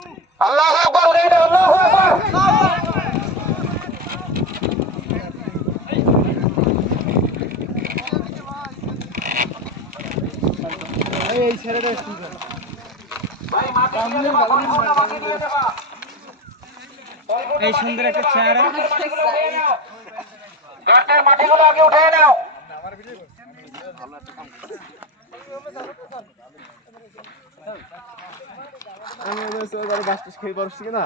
আল্লাহু আকবার, উঠে দাও, আল্লাহু আকবার। এই ছেলেটা ভাই মাটি দিয়ে দেবা, পরিপূর্ণ মাটি দিয়ে দেবা। এই সুন্দর একটা চেহারা গাছের মাটিগুলো আগে উঠে নাও। আমি বাস খেয়ে পারছি কিনা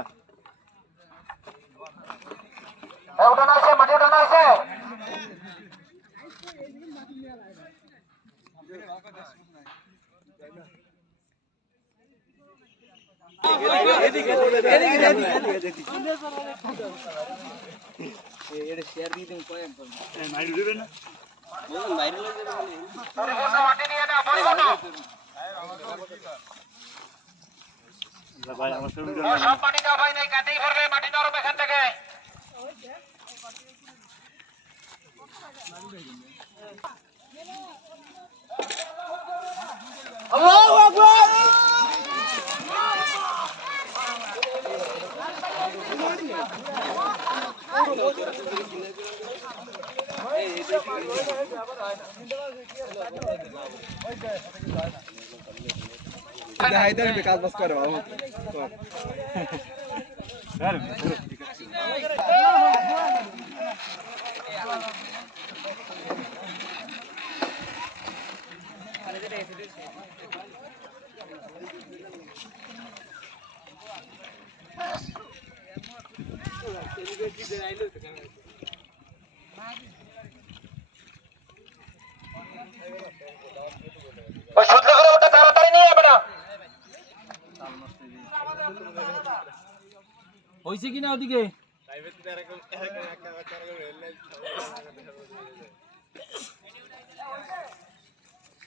উঠানো হয়েছে, মাটি উঠানো হয়েছে। পরিপূর্ণ মাটি নিয়ে নাও, পরিপূর্ণ। সব মাটি দাও ভাই, নাই কাটেই পড়বে, মাটি নরম এখান থেকে। আল্লাহু আকবার কাজ বাজ করে ওই সূত্র করে ওটা তাড়াতাড়ি নিয়ে যাবে না। হয়েছে কিনা ওদিকে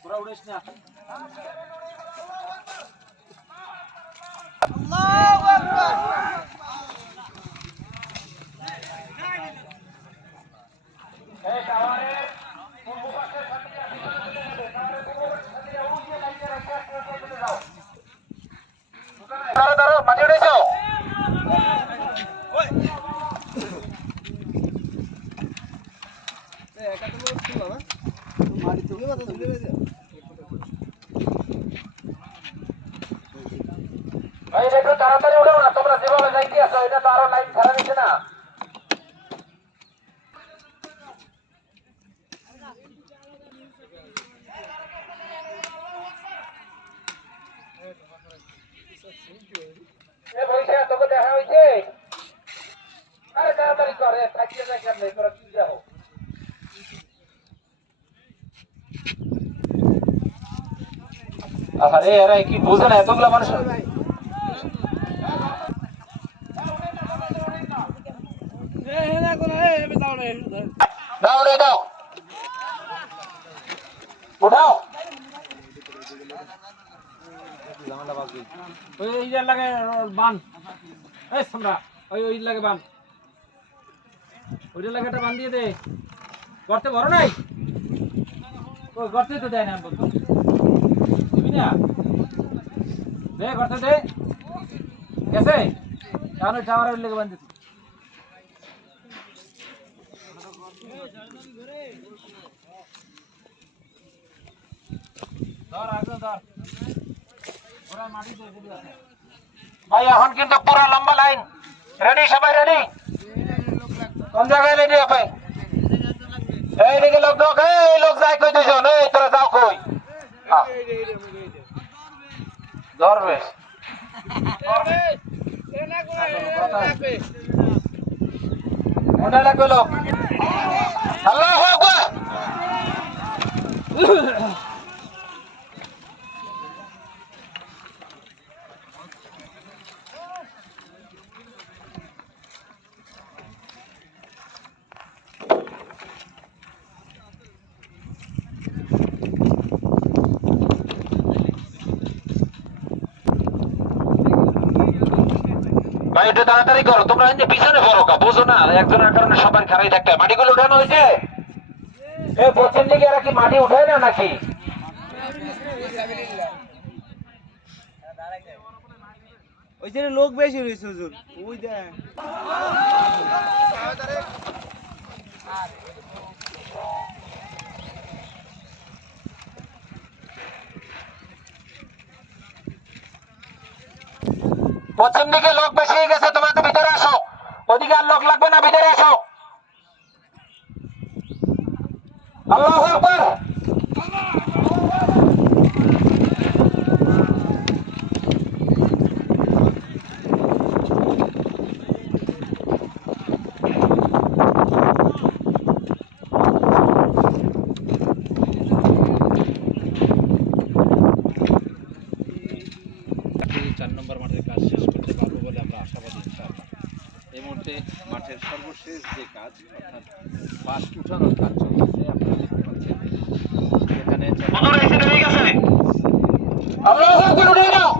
পুরা উড়েছ না আল্লাহু আকবার এই টাওয়ারে পূর্ব পাশে সাথে টাওয়ারে পূর্ব পাশে সাথে উঠিয়ে লাইনে রাখা চলে যাও। দাঁড়াও দাঁড়াও, মাটি উঠেছো। ভাই একটু তাড়াতাড়ি উঠো না, তোমরা যেভাবে যাইতে আছো এটা তো আরো লাইন ছাড়া দিচ্ছে না। এ বইসা তোকে দেখা হয়েছে? আরে তাড়াতাড়ি করে, থাকিয়ে যায় কেমনে, তোরা কি যাও। আরে এরা কি বুঝে না, এতগুলা মানুষ। দাও রে দাও, উঠাও। ওই লাগে বান এই সামরা ওই লাগে বান ওইটা লাগে একটা বান দিয়ে দে গর্তে ভরো নাই ওই গর্তে তো দেয় না বলতো দিবি না দে গর্তে দে গেছে কারণ ওই টাওয়ারের লেগে বান দিতে ধর আগে ধর ওরা মাটি দিয়ে দিবি আছে ভাই এখন কিন্তু পুরো লম্বা লাইন রেডি, সবাই রেডি? কোন জায়গায় রেডি হবে? এইদিকে লোক ঢোক, এই লোক যায় কই দুজন, এই তোরা যাও কই? ধরবে কোনটা লাগবে লোক? আল্লাহু আকবার। ভাই একটু তাড়াতাড়ি করো, তোমরা পিছনে পড়ো, বুঝো না একজনের কারণে সবার খারাই থাকতে হয়। মাটিগুলো উঠানো হয়েছে? এই পশ্চিম দিকে এরা কি মাটি উঠায় না নাকি? ওই যে লোক বেশি রয়েছে হুজুর ওই দেখ পশ্চিম দিকে লোক বেশি হয়ে গেছে, তোমাকে ভিতরে আসো। ওদিকে আর লোক লাগবে না, ভিতরে আসো। আল্লাহু আকবার। চার নম্বর মাঠের কাজ শেষ করতে পারবো বলে আমরা আশাবাদী ইনশাআল্লাহ। এই মুহূর্তে মাঠের সর্বশেষ যে কাজ অর্থাৎ বাঁশ উঠানোর কাজ চলতেছে, আপনারা দেখতে পাচ্ছেন এখানে হুজুর এসে হয়ে গেছে। আল্লাহু আকবার, উঠে নাও।